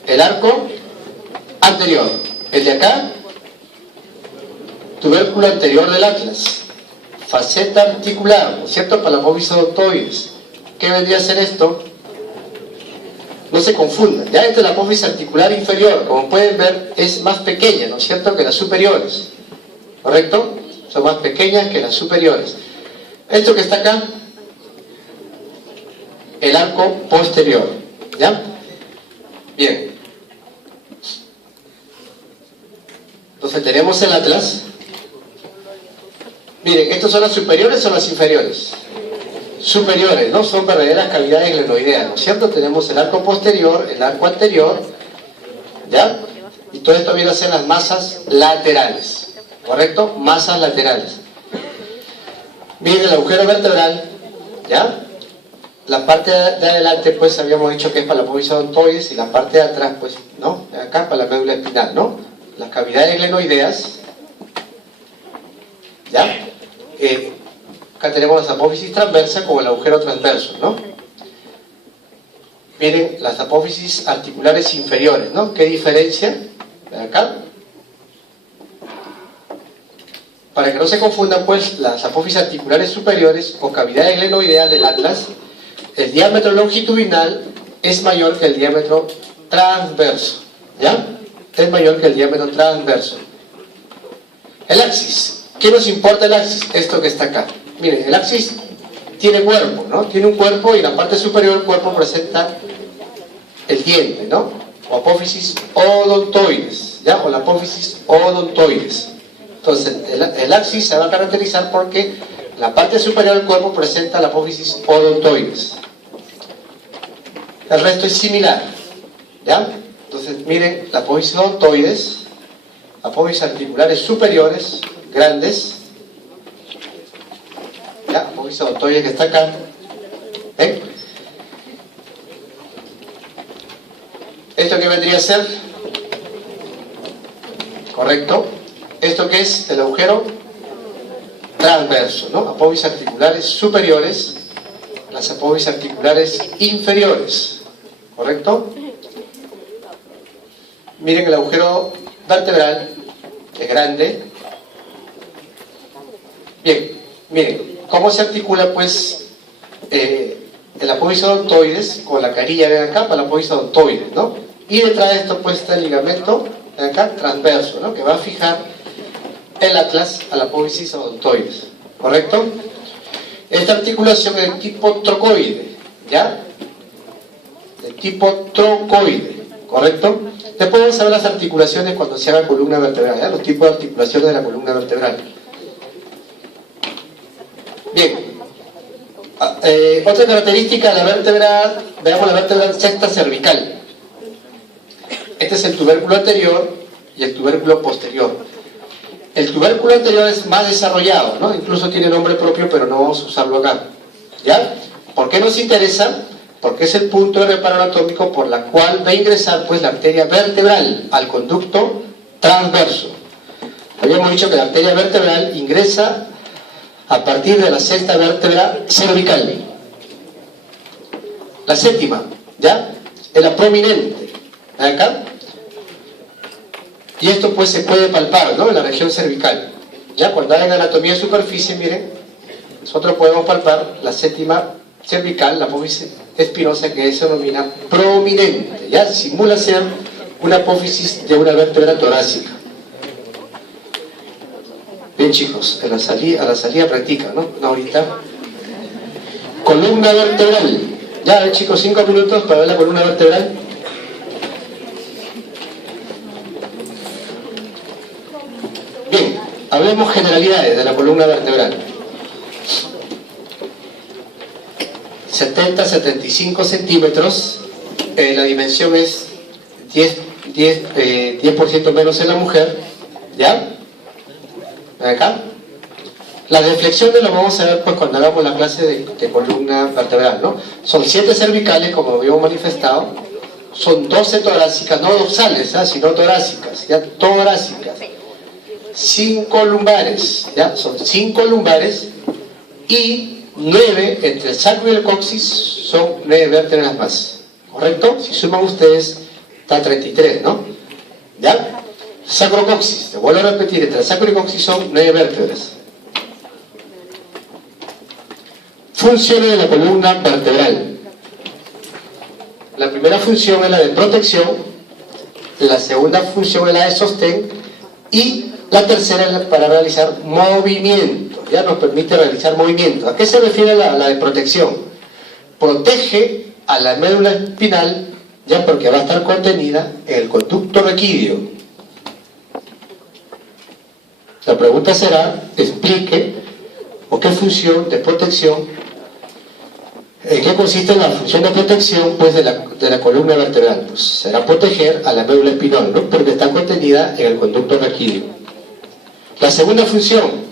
El arco anterior. El de acá, tubérculo anterior del atlas. Faceta articular, ¿no es cierto? Para la apófisis odontoides. ¿Qué vendría a ser esto? No se confundan. Ya esta es la apófisis articular inferior. Como pueden ver, es más pequeña, ¿no es cierto? Que las superiores. ¿Correcto? Son más pequeñas que las superiores. Esto que está acá, el arco posterior, ¿ya? Bien. Entonces tenemos el atlas. Miren, ¿estos son las superiores o las inferiores? Superiores, ¿no? Son verdaderas cavidades glenoideas, ¿no es cierto? Tenemos el arco posterior, el arco anterior, ¿ya? Y todo esto viene a ser las masas laterales, ¿correcto? Masas laterales. Miren el agujero vertebral, ¿ya? La parte de adelante, pues, habíamos dicho que es para la apófisis odontoides, y la parte de atrás, pues, ¿no? Acá para la médula espinal, ¿no? Las cavidades glenoideas, ¿ya? Acá tenemos las apófisis transversas con el agujero transverso, ¿no? Miren las apófisis articulares inferiores, ¿no? ¿Qué diferencia? ¿Ven acá? Para que no se confundan, pues, las apófisis articulares superiores o cavidades glenoideas del atlas, el diámetro longitudinal es mayor que el diámetro transverso, ¿ya? Es mayor que el diámetro transverso. El axis. ¿Qué nos importa el axis? Esto que está acá. Miren, el axis tiene cuerpo, ¿no? Tiene un cuerpo y en la parte superior del cuerpo presenta el diente, ¿no? O apófisis odontoides, ¿ya? O la apófisis odontoides. Entonces, el axis se va a caracterizar porque La parte superior del cuerpo presenta la apófisis odontoides. El resto es similar, ¿ya? Entonces, miren, la apófisis odontoides, apófisis articulares superiores, grandes, ¿ya? Apófisis odontoides que está acá, ¿ven? ¿Esto qué vendría a ser? ¿Correcto? ¿Esto qué es? El agujero transverso, ¿no? Apófisis articulares superiores, las apófisis articulares inferiores, ¿correcto? Miren el agujero vertebral, es grande. Bien, miren, ¿cómo se articula pues el apófisis odontoides con la carilla de acá para la apófisis odontoides, ¿no? Y detrás de esto pues está el ligamento de acá transverso, ¿no? Que va a fijar el atlas a la apófisis odontoides, ¿correcto? Esta articulación es de tipo trocoide, ¿ya? De tipo trocoide, ¿correcto? Después vamos a ver las articulaciones cuando se haga columna vertebral, ¿ya? Los tipos de articulaciones de la columna vertebral. Bien. Otra característica de la vértebra, veamos la vértebra sexta cervical. Este es el tubérculo anterior y el tubérculo posterior. El tubérculo anterior es más desarrollado, ¿no? Incluso tiene nombre propio, pero no vamos a usarlo acá, ¿ya? ¿Por qué nos interesa? Porque es el punto de reparo anatómico por la cual va a ingresar pues la arteria vertebral al conducto transverso. Habíamos dicho que la arteria vertebral ingresa a partir de la sexta vértebra cervical. La séptima, ¿ya? Es la prominente, acá. Y esto pues se puede palpar, ¿no? En la región cervical. Ya cuando hay anatomía de superficie, miren, nosotros podemos palpar la séptima cervical, la apófisis espinosa, que se denomina prominente. Ya simula ser una apófisis de una vértebra torácica. Bien chicos, a la salida practica, ¿no? No ahorita. Columna vertebral. Ya chicos, 5 minutos para ver la columna vertebral. Bien, hablemos generalidades de la columna vertebral. 70-75 centímetros, la dimensión es 10% menos en la mujer, ¿ya? Acá. Las deflexiones lo vamos a ver pues cuando hagamos la clase de columna vertebral, ¿no? Son 7 cervicales, como habíamos manifestado, son 12 torácicas, no dorsales, ¿eh? Sino torácicas, ¿ya? Torácicas. 5 lumbares, ¿ya? Son 5 lumbares y 9 entre el sacro y el coxis, son 9 vértebras más, ¿correcto? Si suman ustedes, está 33, ¿no? ¿Ya? Sacrocoxis, te vuelvo a repetir, entre el sacro y el coxis son 9 vértebras. Funciones de la columna vertebral. La primera función es la de protección, la segunda función es la de sostén y la tercera es para realizar movimiento. Ya nos permite realizar movimiento. ¿A qué se refiere la de protección? Protege a la médula espinal, ya porque va a estar contenida en el conducto raquídeo. La pregunta será, explique o qué función de protección, en qué consiste la función de protección pues, de la columna vertebral. Pues será proteger a la médula espinal, ¿no? Porque está contenida en el conducto raquídeo. La segunda función,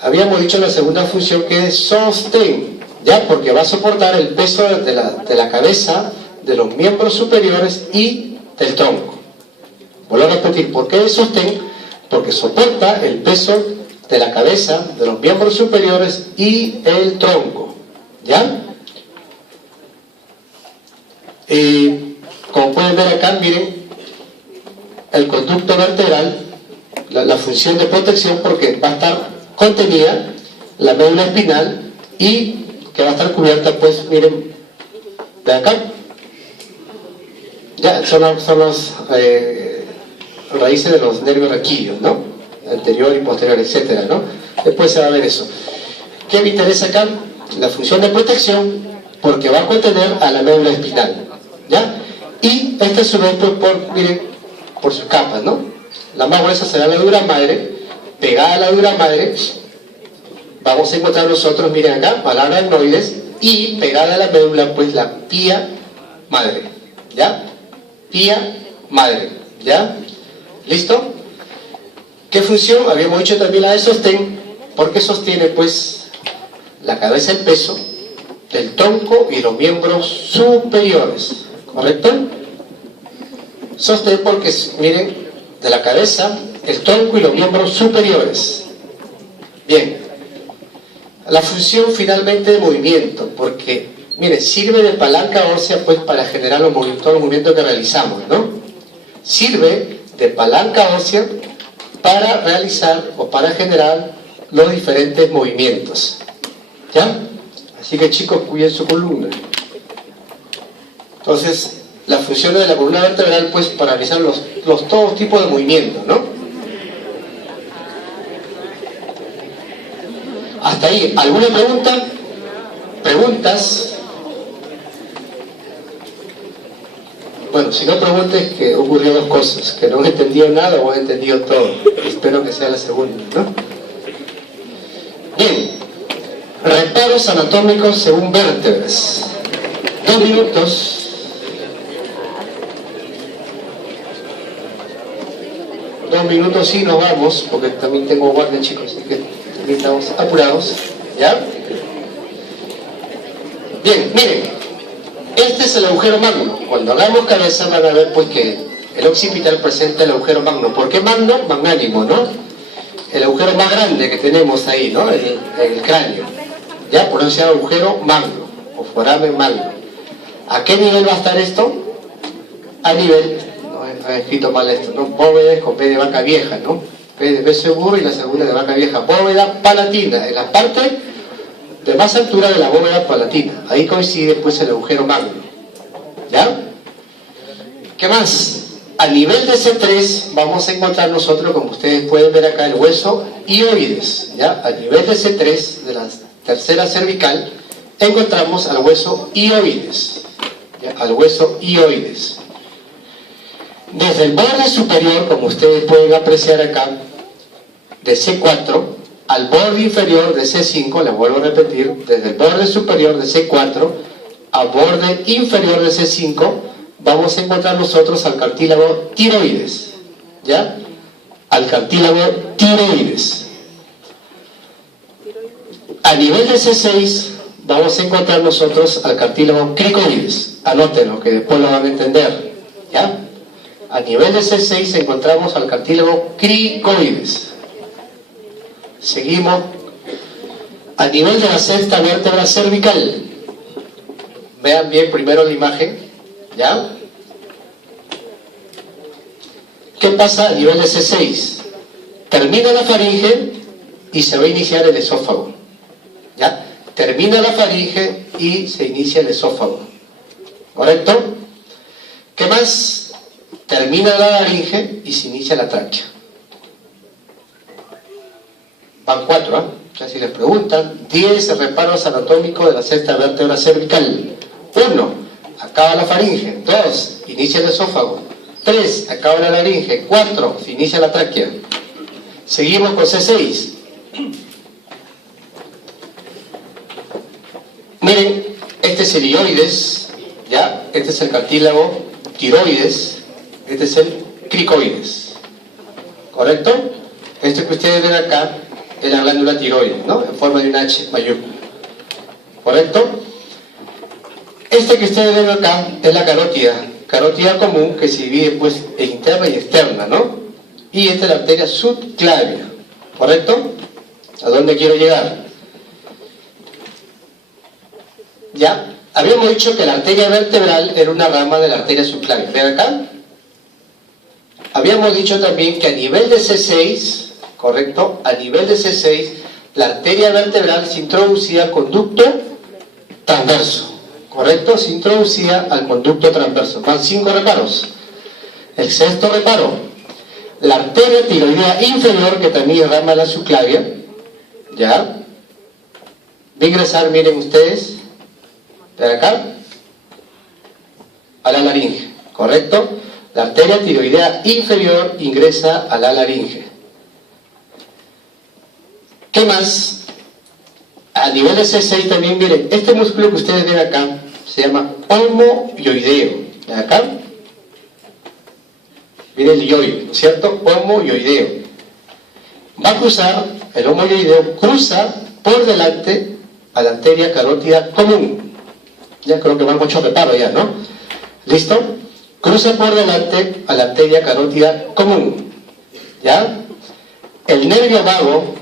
habíamos dicho la segunda función que es sostén, ya porque va a soportar el peso de la cabeza, de los miembros superiores y del tronco. Vuelvo a repetir, ¿por qué el sostén? Porque soporta el peso de la cabeza, de los miembros superiores y el tronco, ¿ya? Como pueden ver acá, miren, el conducto vertebral, la función de protección, porque va a estar contenida la médula espinal y que va a estar cubierta, pues, miren, de acá. Ya, son los raíces de los nervios raquídeos, ¿no? Anterior y posterior, etcétera, ¿no? Después se va a ver eso. ¿Qué me interesa acá? La función de protección, porque va a contener a la médula espinal, ¿ya? Y esta a su vez, miren, por sus capas, ¿no? La más gruesa será la dura madre, pegada a la dura madre, vamos a encontrar nosotros, miren acá, palabra adenoides, y pegada a la médula, pues la pía madre, ¿ya? Pía madre, ¿ya? ¿Listo? ¿Qué función? Habíamos dicho también la de sostén, porque sostiene, pues, la cabeza, el peso, del tronco y los miembros superiores, ¿correcto? Sostén porque, miren, de la cabeza, el tronco y los miembros superiores. Bien. La función finalmente de movimiento, porque, miren, sirve de palanca ósea, pues, para generar todos los movimientos que realizamos, ¿no? Sirve de palanca ósea para realizar o para generar los diferentes movimientos, ¿ya? Así que, chicos, cuiden su columna. Entonces, la función de la columna vertebral, pues, para realizar todos tipos de movimientos, ¿no? Hasta ahí, ¿alguna pregunta? ¿Preguntas? Bueno, si no preguntes, que ocurrió dos cosas, que no he entendido nada o he entendido todo. Espero que sea la segunda, ¿no? Bien, reparos anatómicos según vértebras. 2 minutos. Dos minutos y nos vamos, porque también tengo guardia, chicos, así que también estamos apurados, ¿ya? Bien, miren. Este es el agujero magno. Cuando hagamos cabeza van a ver, pues, que el occipital presenta el agujero magno. ¿Por qué magno? Magnánimo, ¿no? El agujero más grande que tenemos ahí, ¿no? En el cráneo. ¿Ya? Por eso se llama agujero magno, o foramen magno. ¿A qué nivel va a estar esto? A nivel, no he escrito mal esto, ¿no? Bóvedas con B de vaca vieja, ¿no? B de beso de burro y la segunda de vaca vieja. Bóveda palatina, en la parte de más altura de la bóveda palatina. Ahí coincide, pues, el agujero magno, ¿ya? ¿Qué más? A nivel de C3 vamos a encontrar nosotros, como ustedes pueden ver acá, el hueso hioides, ¿ya? A nivel de C3, de la tercera cervical, encontramos al hueso hioides, ¿ya? Al hueso hioides. Desde el borde superior, como ustedes pueden apreciar acá, de C4, al borde inferior de C5, les vuelvo a repetir, desde el borde superior de C4 al borde inferior de C5, vamos a encontrar nosotros al cartílago tiroides, ¿ya? Al cartílago tiroides. A nivel de C6 vamos a encontrar nosotros al cartílago cricoides. Anótenlo, que después lo van a entender, ¿ya? A nivel de C6 encontramos al cartílago cricoides. Seguimos. A nivel de la sexta vértebra cervical, vean bien primero la imagen, ¿ya? ¿Qué pasa a nivel de C6? Termina la faringe y se va a iniciar el esófago, ¿ya? Termina la faringe y se inicia el esófago, ¿correcto? ¿Qué más? Termina la laringe y se inicia la tráquea. Van 4, ¿eh? O sea, si les preguntan, 10 reparos anatómicos de la sexta vértebra cervical. 1, acaba la faringe. 2, inicia el esófago. 3, acaba la laringe. 4, se inicia la tráquea. Seguimos con C6. Miren, este es el hioides, ¿ya? Este es el cartílago tiroides. Este es el cricoides. ¿Correcto? Este que ustedes ven acá es la glándula tiroides, ¿no? En forma de un H mayúscula. ¿Correcto? Este que ustedes ven acá es la carótida. Carótida común que se divide, pues, en interna y externa, ¿no? Y esta es la arteria subclavia. ¿Correcto? ¿A dónde quiero llegar? Ya, habíamos dicho que la arteria vertebral era una rama de la arteria subclavia. ¿Ven acá? Habíamos dicho también que a nivel de C6, ¿correcto? A nivel de C6, la arteria vertebral se introducía al conducto transverso, ¿correcto? Se introducía al conducto transverso. Van 5 reparos. El sexto reparo, la arteria tiroidea inferior, que también es rama de la subclavia, ¿ya? Va a ingresar, miren ustedes, de acá a la laringe, ¿correcto? La arteria tiroidea inferior ingresa a la laringe. ¿Qué más? A nivel de C6 también, miren, este músculo que ustedes ven acá se llama homoioideo. ¿De acá? Miren el yoide, ¿no es cierto? Homoioideo. Va a cruzar, el homoioideo cruza por delante a la arteria carótida común. Ya creo que van mucho reparo ya, ¿no? ¿Listo? Cruza por delante a la arteria carótida común. ¿Ya? El nervio vago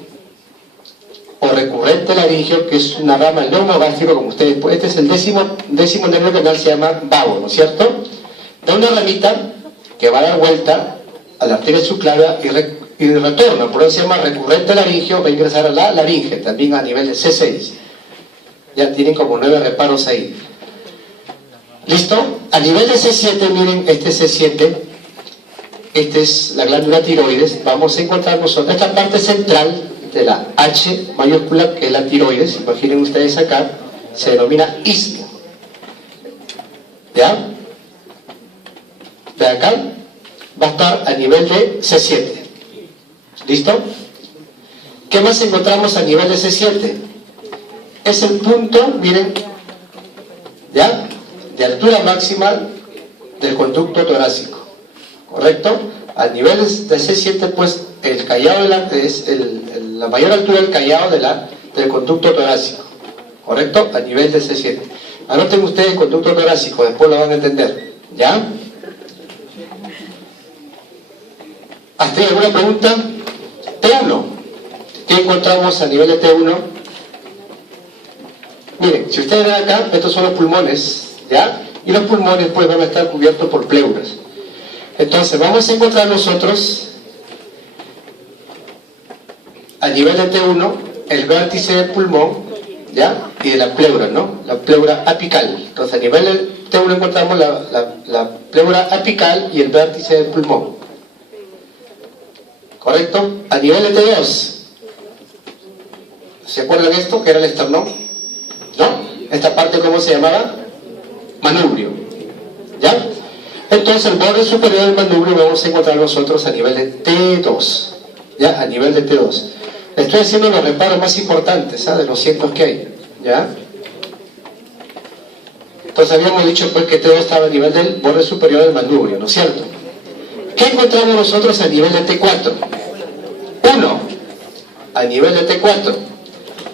o recurrente laringeo, que es una rama del nervio gástrico, como ustedes, pues este es el décimo nervio canal, se llama vago, ¿no es cierto? Da una ramita que va a dar vuelta a la arteria subclavia y retorna, por eso se llama recurrente laringeo, va a ingresar a la laringe, también a nivel de C6. Ya tienen como 9 reparos ahí. ¿Listo? A nivel de C7, miren, este C7, esta es la glándula tiroides, vamos a encontrar nosotros esta parte central de la H mayúscula, que es la tiroides, imaginen ustedes acá, se denomina istmo. ¿Ya? De acá va a estar a nivel de C7. ¿Listo? ¿Qué más encontramos a nivel de C7? Es el punto, miren, ¿ya? De altura máxima del conducto torácico. ¿Correcto? A nivel de C7, pues, el callado es la mayor altura del callado del conducto torácico. ¿Correcto? A nivel de C7. Anoten ustedes el conducto torácico, después lo van a entender. ¿Ya? ¿Hasta ahí alguna pregunta? T1. ¿Qué encontramos a nivel de T1? Miren, si ustedes ven acá, estos son los pulmones, ¿ya? Y los pulmones pues van a estar cubiertos por pleuras. Entonces vamos a encontrar nosotros a nivel de T1 el vértice del pulmón, ¿ya? Y de la pleura, ¿no? La pleura apical. Entonces a nivel de T1 encontramos la pleura apical y el vértice del pulmón. ¿Correcto? A nivel de T2, ¿se acuerdan esto? Que era el esternón, ¿no? Esta parte, ¿cómo se llamaba? Manubrio. ¿Ya? Entonces el borde superior del manubrio vamos a encontrar nosotros a nivel de T2. ¿Ya? A nivel de T2. Estoy haciendo los reparos más importantes, ¿sabes? De los cientos que hay. ¿Ya? Entonces habíamos dicho pues que T2 estaba a nivel del borde superior del manubrio, ¿no es cierto? ¿Qué encontramos nosotros a nivel de T4? 1. A nivel de T4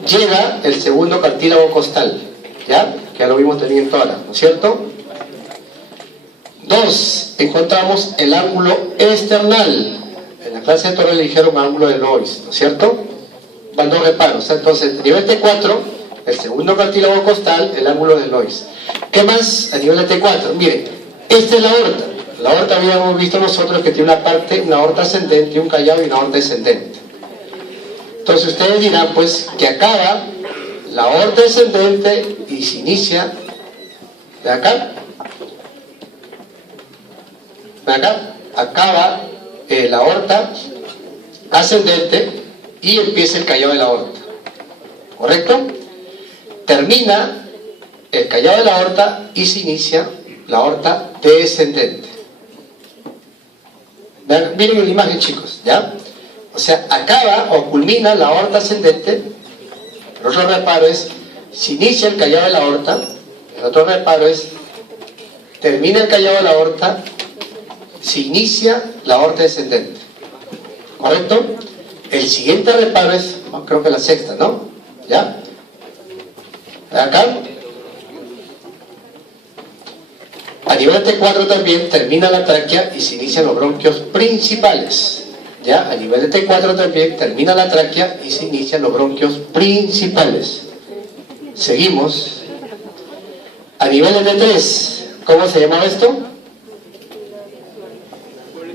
llega el segundo cartílago costal, ¿ya? Que ya lo vimos también en tórax, ¿no es cierto? 2. Encontramos el ángulo esternal. En la clase de tórax le dijeron ángulo de Lois, ¿no es cierto? Van 2 reparos. Entonces, a nivel T4, el segundo cartílago costal, el ángulo de Lois. ¿Qué más a nivel de T4? Miren, esta es la aorta. La aorta habíamos visto nosotros que tiene una parte, una aorta ascendente, un callado y una aorta descendente. Entonces ustedes dirán pues que acaba la aorta descendente y se inicia de acá. De acá acaba la aorta ascendente y empieza el callado de la aorta. ¿Correcto? Termina el callado de la aorta y se inicia la aorta descendente. Miren la imagen, chicos, ¿ya? O sea, acaba o culmina la aorta ascendente. El otro reparo es, se inicia el callado de la aorta. El otro reparo es, termina el callado de la aorta, se inicia la aorta descendente. ¿Correcto? El siguiente reparo es, creo que la sexta, ¿no? ¿Ya? Acá. A nivel de T4 también termina la tráquea y se inician los bronquios principales. ¿Ya? A nivel de T4 también termina la tráquea y se inician los bronquios principales. Seguimos. A nivel de T3, ¿cómo se llama esto?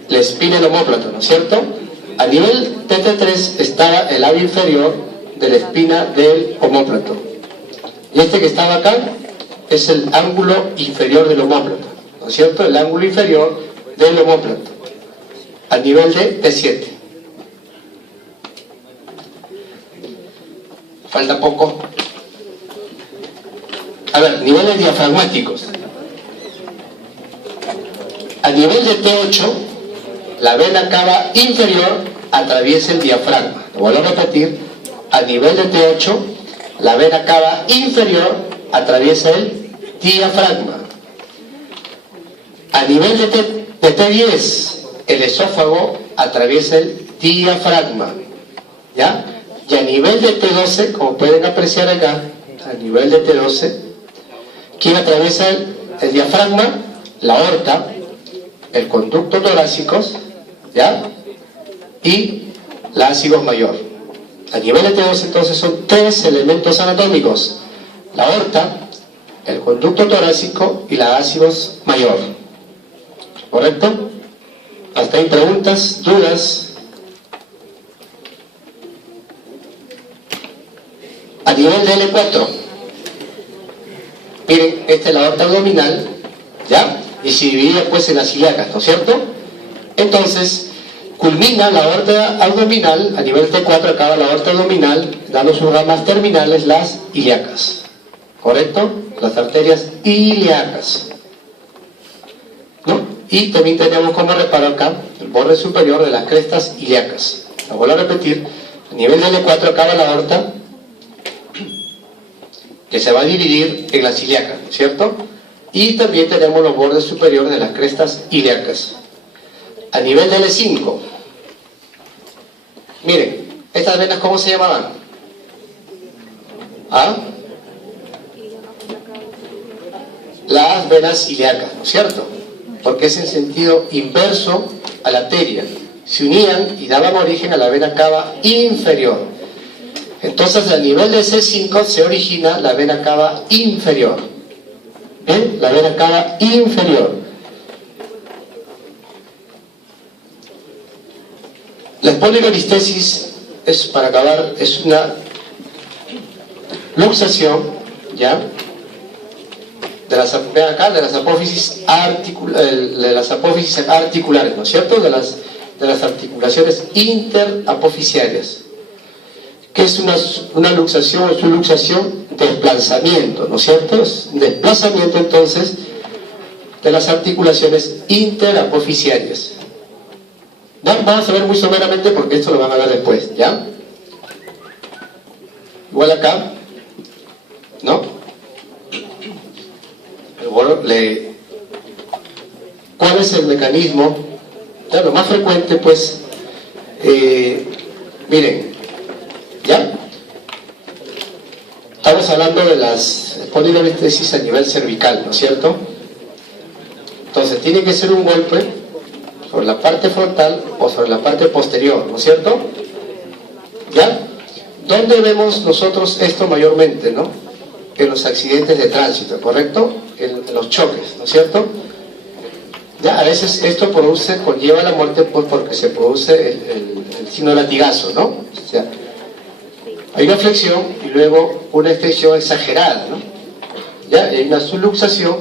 La espina del omóplato, ¿no es cierto? A nivel de T3 estaba el labio inferior de la espina del omóplato. Y este que estaba acá es el ángulo inferior del omóplato, ¿no es cierto? El ángulo inferior del omóplato, a nivel de T7. Falta poco. A ver, niveles diafragmáticos. A nivel de T8, la vena cava inferior atraviesa el diafragma. Lo vuelvo a repetir. A nivel de T8, la vena cava inferior atraviesa el diafragma. A nivel de T10, el esófago atraviesa el diafragma, ¿ya? Y a nivel de T12, como pueden apreciar acá, a nivel de T12, ¿quién atraviesa el diafragma? La aorta, el conducto torácico, ¿ya? Y la ácidos mayor. A nivel de T12, entonces, son tres elementos anatómicos: la aorta, el conducto torácico y la ácidos mayor. ¿Correcto? ¿Hasta ahí preguntas, dudas? A nivel de L4, miren, esta es la aorta abdominal, ¿ya? Y se divide pues en las ilíacas, ¿no es cierto? Entonces, culmina la aorta abdominal, a nivel T4 acaba la aorta abdominal, dando sus ramas terminales, las ilíacas. ¿Correcto? Las arterias ilíacas, ¿no? Y también tenemos como reparo acá el borde superior de las crestas ilíacas. La vuelvo a repetir, a nivel de L4 acaba la aorta, que se va a dividir en las ilíacas, ¿no es cierto? Y también tenemos los bordes superiores de las crestas ilíacas. A nivel de L5, miren, estas venas, ¿cómo se llamaban? ¿Ah? Las venas ilíacas, ¿no es cierto? Porque es en sentido inverso a la arteria. Se unían y daban origen a la vena cava inferior. Entonces, a nivel de C5 se origina la vena cava inferior. ¿Ven? La vena cava inferior. La espondilolisthesis es, para acabar, es una luxación, ¿ya? De las apófisis articulares, ¿no es cierto? De las articulaciones interapoficiarias. ¿Qué es una luxación? Es una luxación de desplazamiento, ¿no es cierto? Es un desplazamiento entonces de las articulaciones interapoficiarias. ¿Ya? Vamos a ver muy someramente porque esto lo van a ver después, ¿ya? Igual acá, ¿no? ¿Cuál es el mecanismo? Ya, lo más frecuente, pues, miren, ¿ya? Estamos hablando de las espondilolisthesis a nivel cervical, ¿no es cierto? Entonces, tiene que ser un golpe sobre la parte frontal o sobre la parte posterior, ¿no es cierto? ¿Ya? ¿Dónde vemos nosotros esto mayormente, no? En los accidentes de tránsito, ¿correcto? En los choques, ¿no es cierto? Ya, a veces esto conlleva la muerte, pues porque se produce el signo de latigazo, ¿no? O sea, hay una flexión y luego una extensión exagerada, ¿no? Ya, hay una subluxación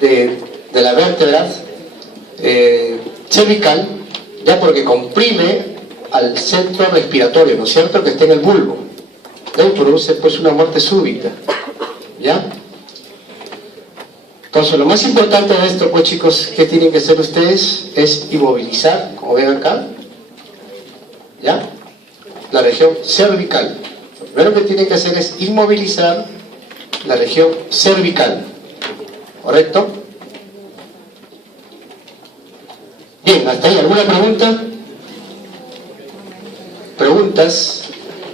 de la vértebra cervical, ya, porque comprime al centro respiratorio, ¿no es cierto?, que está en el bulbo. ¿Ya? Y produce pues una muerte súbita, ¿ya? Entonces, lo más importante de esto, pues chicos, ¿qué tienen que hacer ustedes? Es inmovilizar, como ven acá, ¿ya?, la región cervical. Lo primero que tienen que hacer es inmovilizar la región cervical, ¿correcto? Bien, ¿hasta ahí alguna pregunta? ¿Preguntas?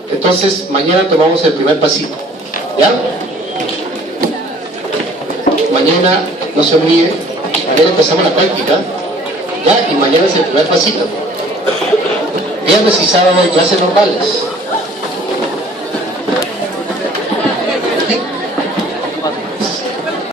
Entonces, mañana tomamos el primer pasito, ¿ya? Mañana, no se olvide, mañana empezamos la práctica, ¿ya? Y mañana es el primer pasito. Viernes y sábado hay clases normales.